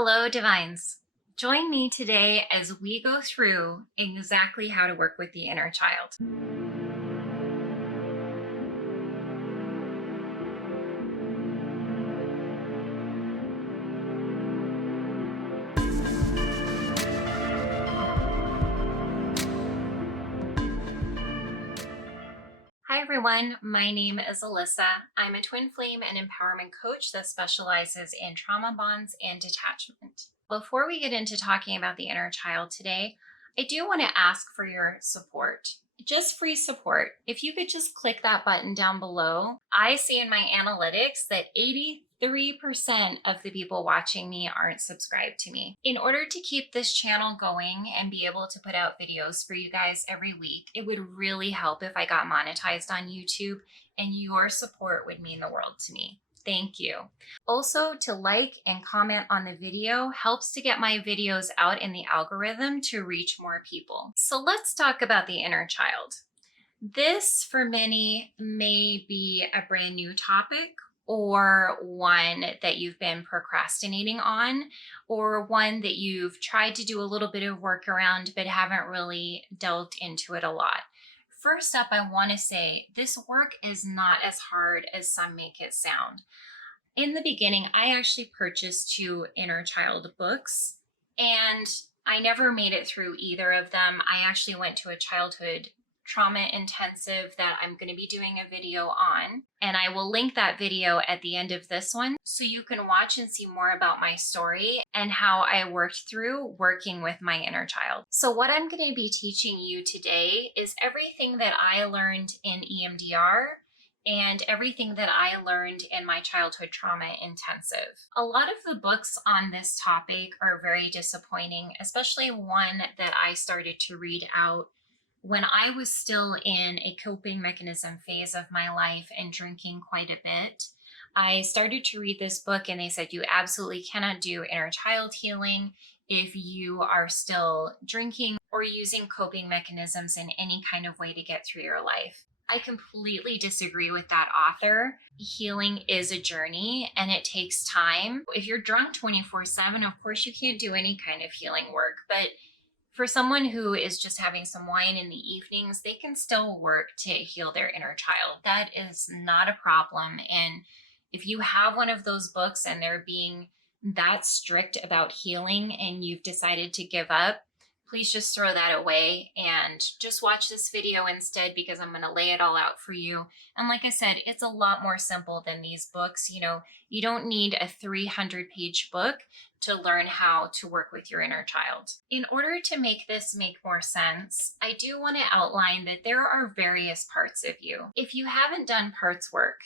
Hello, Divines. Join me today as we go through exactly how to work with the inner child. Hi, everyone. My name is Alyssa. I'm a twin flame and empowerment coach that specializes in trauma bonds and detachment. Before we get into talking about the inner child today, I do want to ask for your support. Just free support. If you could just click that button down below. I see in my analytics that 83% of the people watching me aren't subscribed to me. In order to keep this channel going and be able to put out videos for you guys every week, it would really help if I got monetized on YouTube, and your support would mean the world to me. Thank you. Also, to like and comment on the video helps to get my videos out in the algorithm to reach more people. So let's talk about the inner child. This, for many, may be a brand new topic, or one that you've been procrastinating on, or one that you've tried to do a little bit of work around but haven't really delved into it a lot. First up, I want to say this work is not as hard as some make it sound. In the beginning, I actually purchased 2 inner child books, and I never made it through either of them. I actually went to a childhood trauma intensive that I'm going to be doing a video on, and I will link that video at the end of this one so you can watch and see more about my story and how I worked through working with my inner child. So what I'm going to be teaching you today is everything that I learned in EMDR and everything that I learned in my childhood trauma intensive. A lot of the books on this topic are very disappointing, especially one that I started to read out when I was still in a coping mechanism phase of my life and drinking quite a bit. I started to read this book, and they said you absolutely cannot do inner child healing if you are still drinking or using coping mechanisms in any kind of way to get through your life. I completely disagree with that author. Healing is a journey and it takes time. If you're drunk 24/7, of course you can't do any kind of healing work, but for someone who is just having some wine in the evenings, they can still work to heal their inner child. That is not a problem. And if you have one of those books and they're being that strict about healing and you've decided to give up, please just throw that away and just watch this video instead, because I'm going to lay it all out for you. And like I said, it's a lot more simple than these books. You don't need a 300-page book to learn how to work with your inner child. In order to make this make more sense, I do want to outline that there are various parts of you. If you haven't done parts work,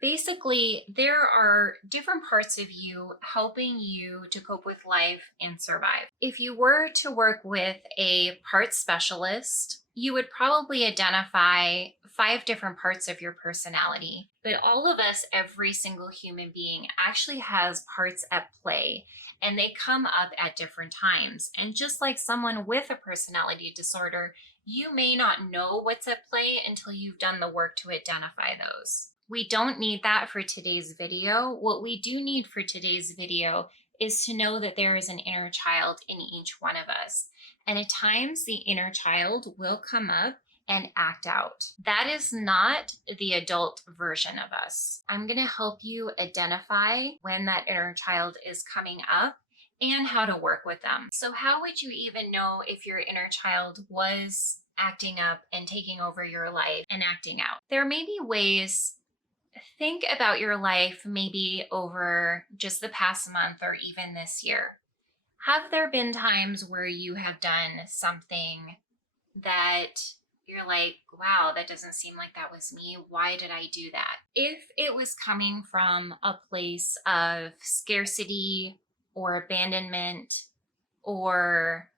basically, there are different parts of you helping you to cope with life and survive. If you were to work with a parts specialist, you would probably identify 5 different parts of your personality. But all of us, every single human being, actually has parts at play, and they come up at different times. And just like someone with a personality disorder, you may not know what's at play until you've done the work to identify those. We don't need that for today's video. What we do need for today's video is to know that there is an inner child in each one of us. And at times, the inner child will come up and act out. That is not the adult version of us. I'm going to help you identify when that inner child is coming up and how to work with them. So how would you even know if your inner child was acting up and taking over your life and acting out? There may be ways. Think about your life maybe over just the past month or even this year. Have there been times where you have done something that you're like, wow, that doesn't seem like that was me. Why did I do that? If it was coming from a place of scarcity or abandonment, or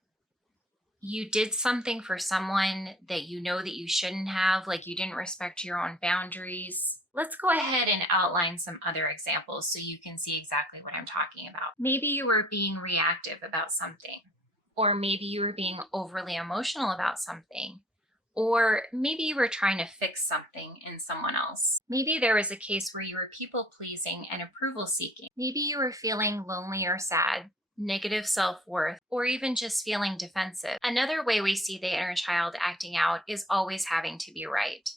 you did something for someone that you know that you shouldn't have, like you didn't respect your own boundaries. Let's go ahead and outline some other examples so you can see exactly what I'm talking about. Maybe you were being reactive about something, or maybe you were being overly emotional about something, or maybe you were trying to fix something in someone else. Maybe there was a case where you were people pleasing and approval seeking. Maybe you were feeling lonely or sad. negative self-worth, or even just feeling defensive. Another way we see the inner child acting out is always having to be right.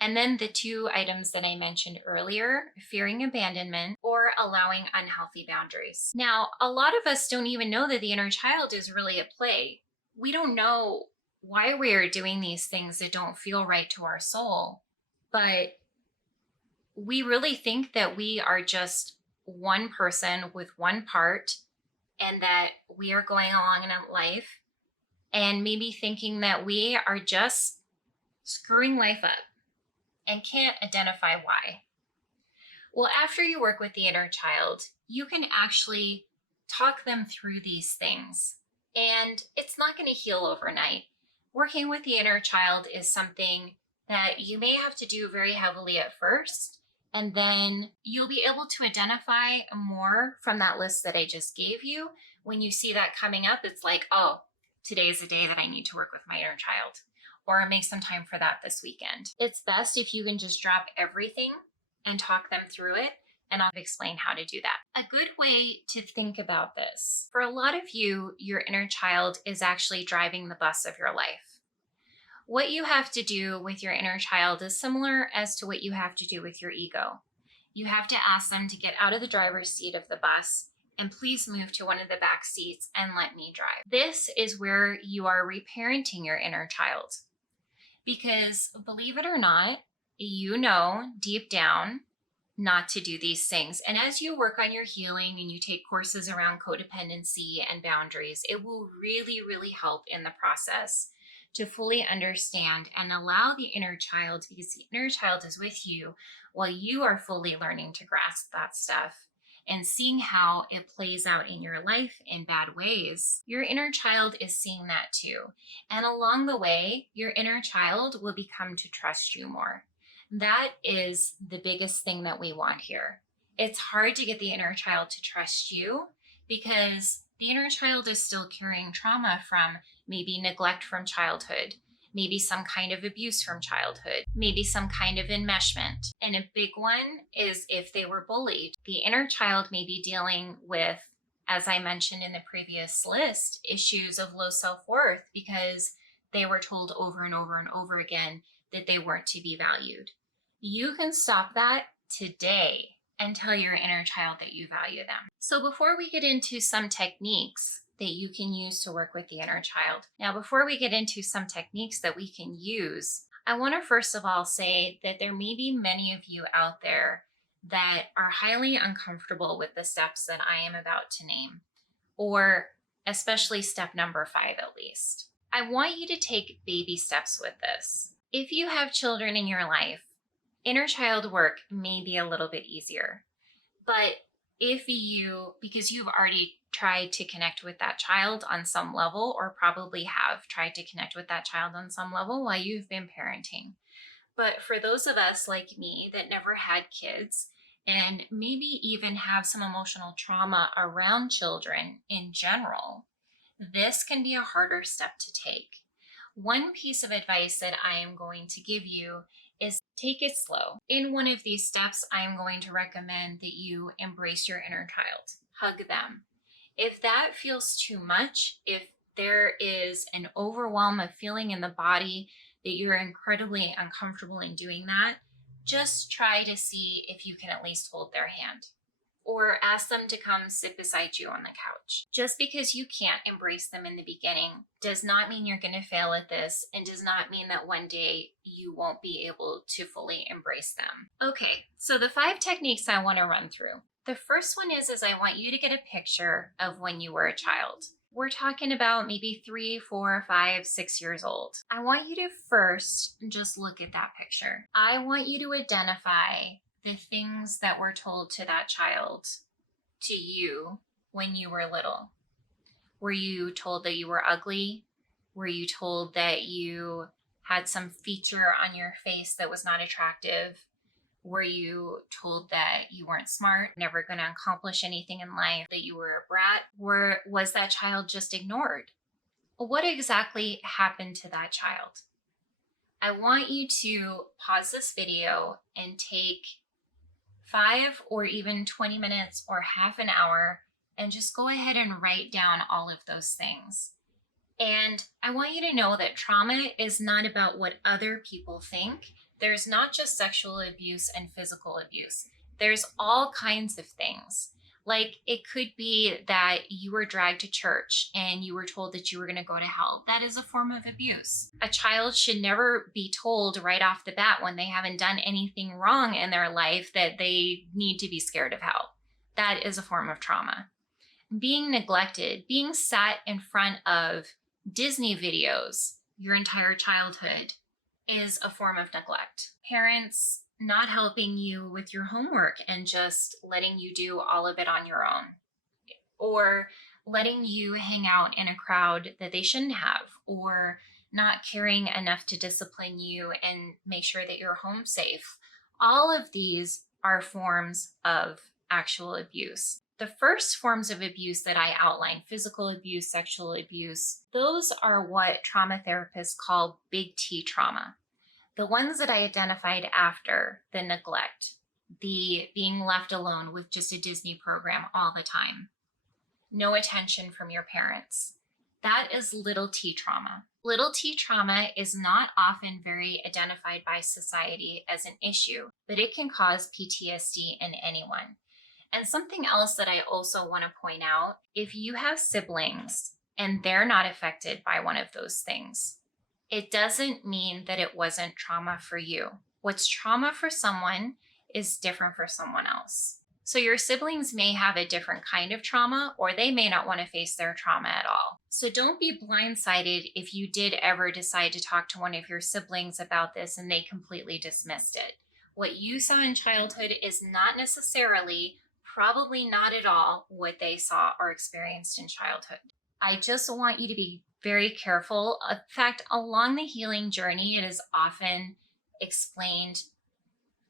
And then the two items that I mentioned earlier, fearing abandonment or allowing unhealthy boundaries. Now, a lot of us don't even know that the inner child is really at play. We don't know why we are doing these things that don't feel right to our soul, but we really think that we are just one person with one part and that we are going along in life and maybe thinking that we are just screwing life up and can't identify why. Well, after you work with the inner child, you can actually talk them through these things, and it's not going to heal overnight. Working with the inner child is something that you may have to do very heavily at first, and then you'll be able to identify more from that list that I just gave you. When you see that coming up, it's like, oh, today is the day that I need to work with my inner child, or make some time for that this weekend. It's best if you can just drop everything and talk them through it, and I'll explain how to do that. A good way to think about this, for a lot of you, your inner child is actually driving the bus of your life. What you have to do with your inner child is similar as to what you have to do with your ego. You have to ask them to get out of the driver's seat of the bus and please move to one of the back seats and let me drive. This is where you are reparenting your inner child. Because believe it or not, you know deep down not to do these things. And as you work on your healing and you take courses around codependency and boundaries, it will really, really help in the process to fully understand and allow the inner child, because the inner child is with you while you are fully learning to grasp that stuff and seeing how it plays out in your life in bad ways. Your inner child is seeing that too. And along the way, your inner child will become to trust you more. That is the biggest thing that we want here. It's hard to get the inner child to trust you because the inner child is still carrying trauma from maybe neglect from childhood, maybe some kind of abuse from childhood, maybe some kind of enmeshment. And a big one is if they were bullied. The inner child may be dealing with, as I mentioned in the previous list, issues of low self-worth because they were told over and over and over again that they weren't to be valued. You can stop that today and tell your inner child that you value them. So before we get into some techniques that you can use to work with the inner child. Now, before we get into some techniques that we can use, I want to first of all say that there may be many of you out there that are highly uncomfortable with the steps that I am about to name, or especially step number 5 at least. I want you to take baby steps with this. If you have children in your life, inner child work may be a little bit easier, but because you've already tried to connect with that child on some level, or probably have tried to connect with that child on some level while you've been parenting. But for those of us like me that never had kids and maybe even have some emotional trauma around children in general, this can be a harder step to take. One piece of advice that I am going to give you is take it slow. In one of these steps, I am going to recommend that you embrace your inner child, hug them. If that feels too much, if there is an overwhelm of feeling in the body that you're incredibly uncomfortable in doing that, just try to see if you can at least hold their hand. Or ask them to come sit beside you on the couch. Just because you can't embrace them in the beginning does not mean you're going to fail at this, and does not mean that one day you won't be able to fully embrace them. Okay, so the 5 techniques I want to run through. The first one is I want you to get a picture of when you were a child. We're talking about maybe 3, 4, 5, 6 years old. I want you to first just look at that picture. I want you to identify the things that were told to that child, to you, when you were little. Were you told that you were ugly? Were you told that you had some feature on your face that was not attractive? Were you told that you weren't smart, never going to accomplish anything in life, that you were a brat? Was that child just ignored? What exactly happened to that child? I want you to pause this video and take 5 or even 20 minutes or half an hour and just go ahead and write down all of those things. And I want you to know that trauma is not about what other people think. There's not just sexual abuse and physical abuse. There's all kinds of things. Like it could be that you were dragged to church and you were told that you were going to go to hell. That is a form of abuse. A child should never be told right off the bat when they haven't done anything wrong in their life that they need to be scared of hell. That is a form of trauma. Being neglected, being sat in front of Disney videos your entire childhood is a form of neglect. Parents not helping you with your homework and just letting you do all of it on your own, or letting you hang out in a crowd that they shouldn't have, or not caring enough to discipline you and make sure that you're home safe. All of these are forms of actual abuse. The first forms of abuse that I outlined, physical abuse, sexual abuse, those are what trauma therapists call big T trauma. The ones that I identified after the neglect, the being left alone with just a Disney program all the time, no attention from your parents, that is little t trauma. Little t trauma is not often very identified by society as an issue, but it can cause PTSD in anyone. And something else that I also want to point out, if you have siblings and they're not affected by one of those things, it doesn't mean that it wasn't trauma for you. What's trauma for someone is different for someone else. So your siblings may have a different kind of trauma, or they may not want to face their trauma at all. So don't be blindsided if you did ever decide to talk to one of your siblings about this and they completely dismissed it. What you saw in childhood is not necessarily, probably not at all, what they saw or experienced in childhood. I just want you to be very careful. In fact, along the healing journey, it is often explained,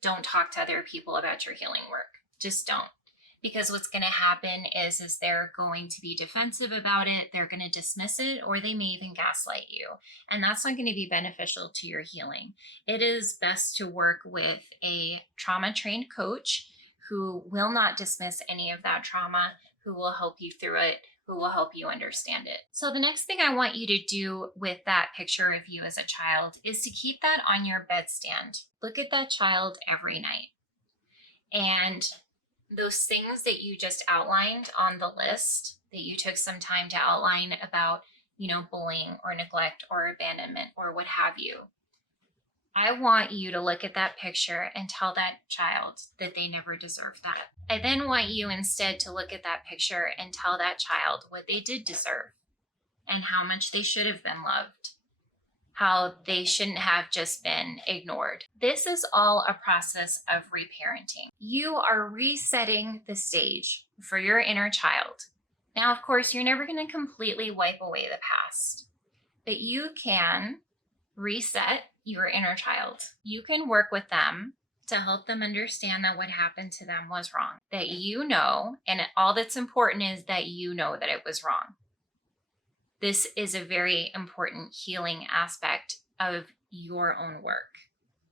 don't talk to other people about your healing work. Just don't. Because what's going to happen is they're going to be defensive about it, they're going to dismiss it, or they may even gaslight you. And that's not going to be beneficial to your healing. It is best to work with a trauma-trained coach who will not dismiss any of that trauma, who will help you through it, who will help you understand it. So the next thing I want you to do with that picture of you as a child is to keep that on your bedstand. Look at that child every night. And those things that you just outlined on the list that you took some time to outline about, bullying or neglect or abandonment or what have you, I want you to look at that picture and tell that child that they never deserved that. I then want you instead to look at that picture and tell that child what they did deserve and how much they should have been loved, how they shouldn't have just been ignored. This is all a process of reparenting. You are resetting the stage for your inner child. Now, of course, you're never going to completely wipe away the past, but you can reset your inner child. You can work with them to help them understand that what happened to them was wrong, that and all that's important is that you know that it was wrong. This is a very important healing aspect of your own work,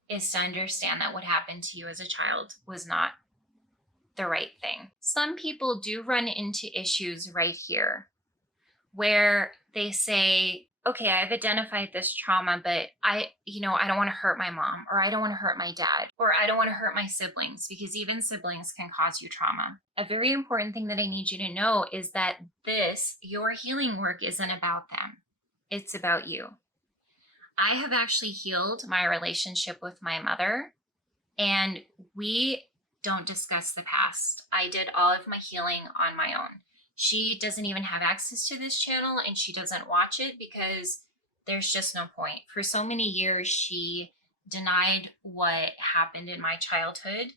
is to understand that what happened to you as a child was not the right thing. Some people do run into issues right here where they say, okay, I've identified this trauma, but I don't want to hurt my mom, or I don't want to hurt my dad, or I don't want to hurt my siblings, because even siblings can cause you trauma. A very important thing that I need you to know is that your healing work isn't about them. It's about you. I have actually healed my relationship with my mother, and we don't discuss the past. I did all of my healing on my own. She doesn't even have access to this channel, and she doesn't watch it because there's just no point. For so many years, she denied what happened in my childhood,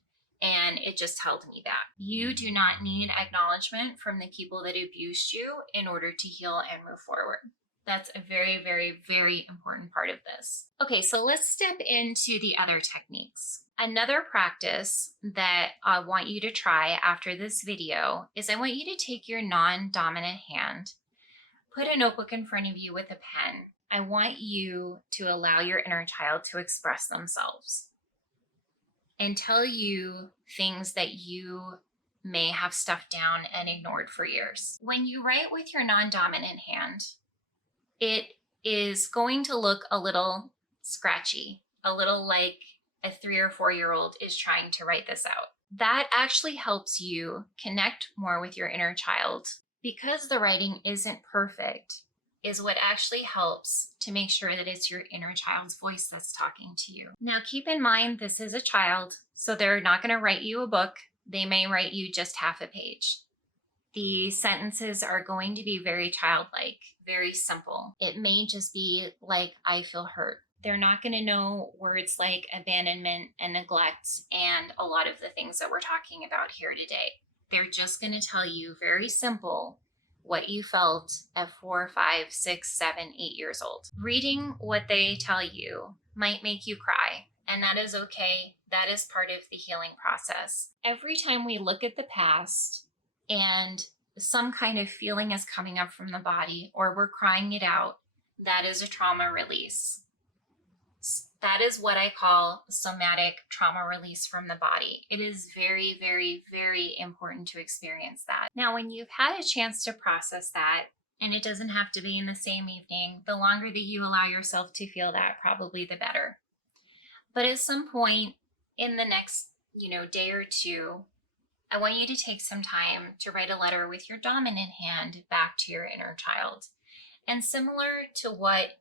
and it just held me back. You do not need acknowledgement from the people that abused you in order to heal and move forward. That's a very, very, very important part of this. Okay, so let's step into the other techniques. Another practice that I want you to try after this video is I want you to take your non-dominant hand, put a notebook in front of you with a pen. I want you to allow your inner child to express themselves and tell you things that you may have stuffed down and ignored for years. When you write with your non-dominant hand, it is going to look a little scratchy, a little like a 3 or 4-year-old is trying to write this out. That actually helps you connect more with your inner child. Because the writing isn't perfect, is what actually helps to make sure that it's your inner child's voice that's talking to you. Now, keep in mind, this is a child, so they're not going to write you a book. They may write you just half a page. The sentences are going to be very childlike, very simple. It may just be like, I feel hurt. They're not going to know words like abandonment and neglect and a lot of the things that we're talking about here today. They're just going to tell you very simple what you felt at 4, 5, 6, 7, 8 years old. Reading what they tell you might make you cry, and that is okay. That is part of the healing process. Every time we look at the past and some kind of feeling is coming up from the body or we're crying it out, that is a trauma release. That is what I call somatic trauma release from the body. It is very, very, very important to experience that. Now, when you've had a chance to process that, and it doesn't have to be in the same evening, the longer that you allow yourself to feel that, probably the better. But at some point in the next, day or two, I want you to take some time to write a letter with your dominant hand back to your inner child. And similar to what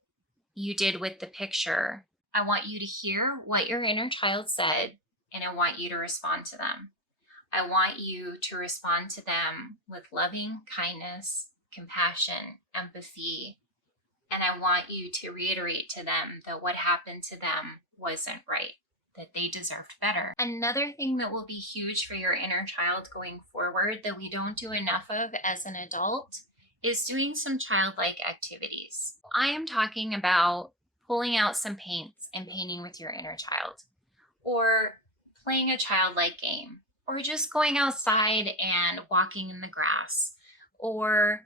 you did with the picture, I want you to hear what your inner child said, and I want you to respond to them. I want you to respond to them with loving kindness, compassion, empathy, and I want you to reiterate to them that what happened to them wasn't right, that they deserved better. Another thing that will be huge for your inner child going forward that we don't do enough of as an adult is doing some childlike activities. I am talking about pulling out some paints and painting with your inner child, or playing a childlike game, or just going outside and walking in the grass, or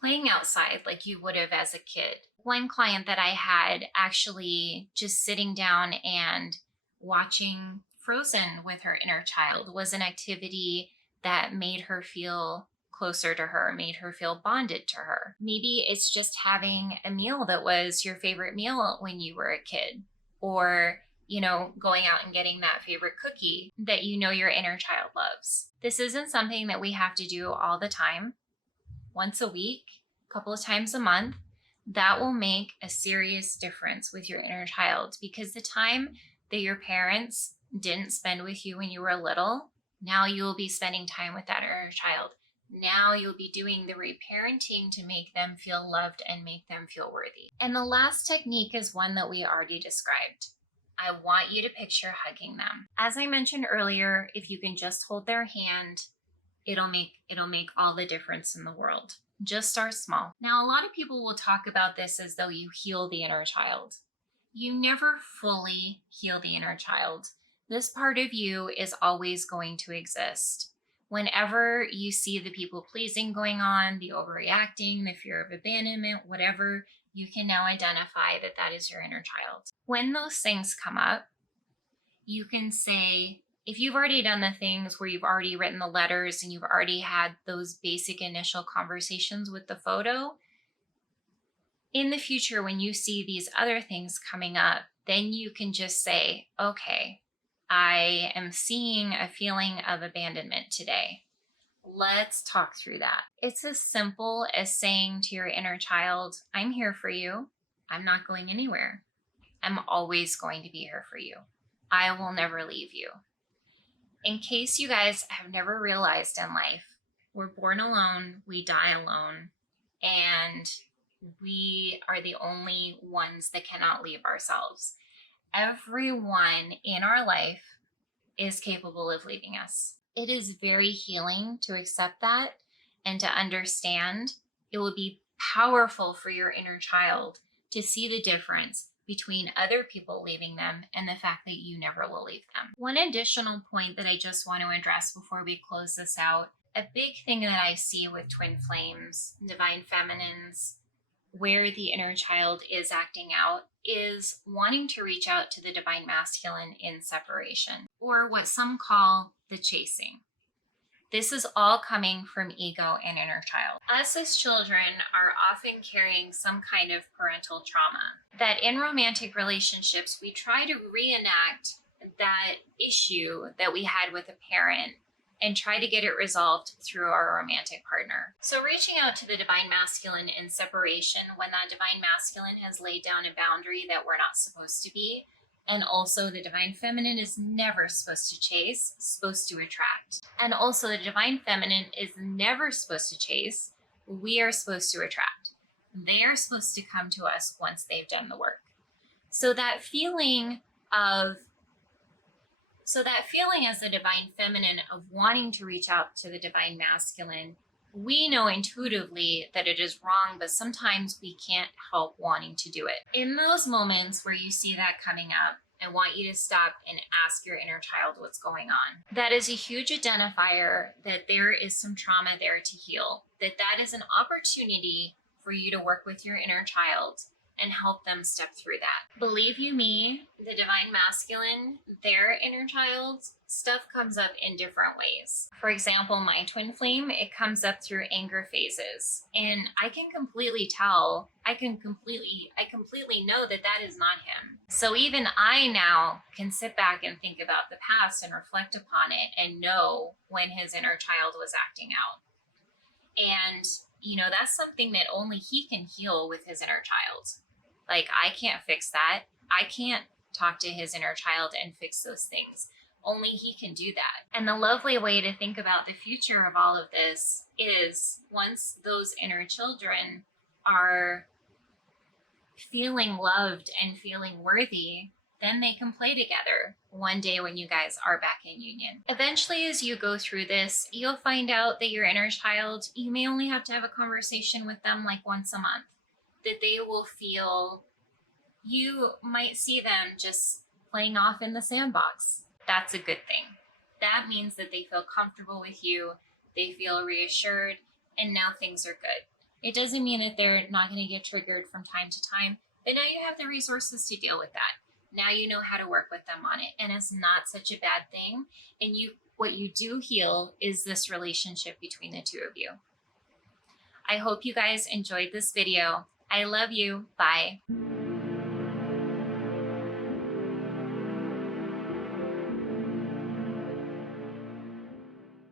playing outside like you would have as a kid. One client that I had actually just sitting down and watching Frozen with her inner child was an activity that made her feel closer to her, made her feel bonded to her. Maybe it's just having a meal that was your favorite meal when you were a kid, or going out and getting that favorite cookie that your inner child loves. This isn't something that we have to do all the time. Once a week, a couple of times a month, that will make a serious difference with your inner child, because the time that your parents didn't spend with you when you were little, now you will be spending time with that inner child. Now you'll be doing the reparenting to make them feel loved and make them feel worthy. And the last technique is one that we already described. I want you to picture hugging them. As I mentioned earlier, if you can just hold their hand, it'll make all the difference in the world. Just start small. Now, a lot of people will talk about this as though you heal the inner child. You never fully heal the inner child. This part of you is always going to exist. Whenever you see the people pleasing going on, the overreacting, the fear of abandonment, whatever, you can now identify that that is your inner child. When those things come up, you can say, if you've already done the things where you've already written the letters and you've already had those basic initial conversations with the photo, in the future, when you see these other things coming up, then you can just say, okay, I am seeing a feeling of abandonment today. Let's talk through that. It's as simple as saying to your inner child, I'm here for you. I'm not going anywhere. I'm always going to be here for you. I will never leave you. In case you guys have never realized in life, we're born alone, we die alone, and we are the only ones that cannot leave ourselves. Everyone in our life is capable of leaving us. It is very healing to accept that and to understand. It will be powerful for your inner child to see the difference between other people leaving them and the fact that you never will leave them. One additional point that I just want to address before we close this out, a big thing that I see with twin flames, divine feminines, where the inner child is acting out, is wanting to reach out to the divine masculine in separation, or what some call the chasing. This is all coming from ego and inner child. Us as children are often carrying some kind of parental trauma. That in romantic relationships, we try to reenact that issue that we had with a parent and try to get it resolved through our romantic partner. So reaching out to the divine masculine in separation when that divine masculine has laid down a boundary that we're not supposed to be, and also the divine feminine is never supposed to chase, supposed to attract. And also the divine feminine is never supposed to chase, we are supposed to attract. They are supposed to come to us once they've done the work. So that feeling as the divine feminine of wanting to reach out to the divine masculine, we know intuitively that it is wrong, but sometimes we can't help wanting to do it. In those moments where you see that coming up, I want you to stop and ask your inner child what's going on. That is a huge identifier that there is some trauma there to heal, that is an opportunity for you to work with your inner child and help them step through that. Believe you me, the divine masculine, their inner child stuff comes up in different ways. For example, my twin flame, it comes up through anger phases. And I can completely tell, I completely know that that is not him. So even I now can sit back and think about the past and reflect upon it and know when his inner child was acting out. And that's something that only he can heal with his inner child. Like, I can't fix that. I can't talk to his inner child and fix those things. Only he can do that. And the lovely way to think about the future of all of this is once those inner children are feeling loved and feeling worthy, then they can play together one day when you guys are back in union. Eventually, as you go through this, you'll find out that your inner child, you may only have to have a conversation with them like once a month, that they will feel, you might see them just playing off in the sandbox. That's a good thing. That means that they feel comfortable with you, they feel reassured, and now things are good. It doesn't mean that they're not going to get triggered from time to time, but now you have the resources to deal with that. Now you know how to work with them on it, and it's not such a bad thing. And what you do heal is this relationship between the two of you. I hope you guys enjoyed this video. I love you. Bye.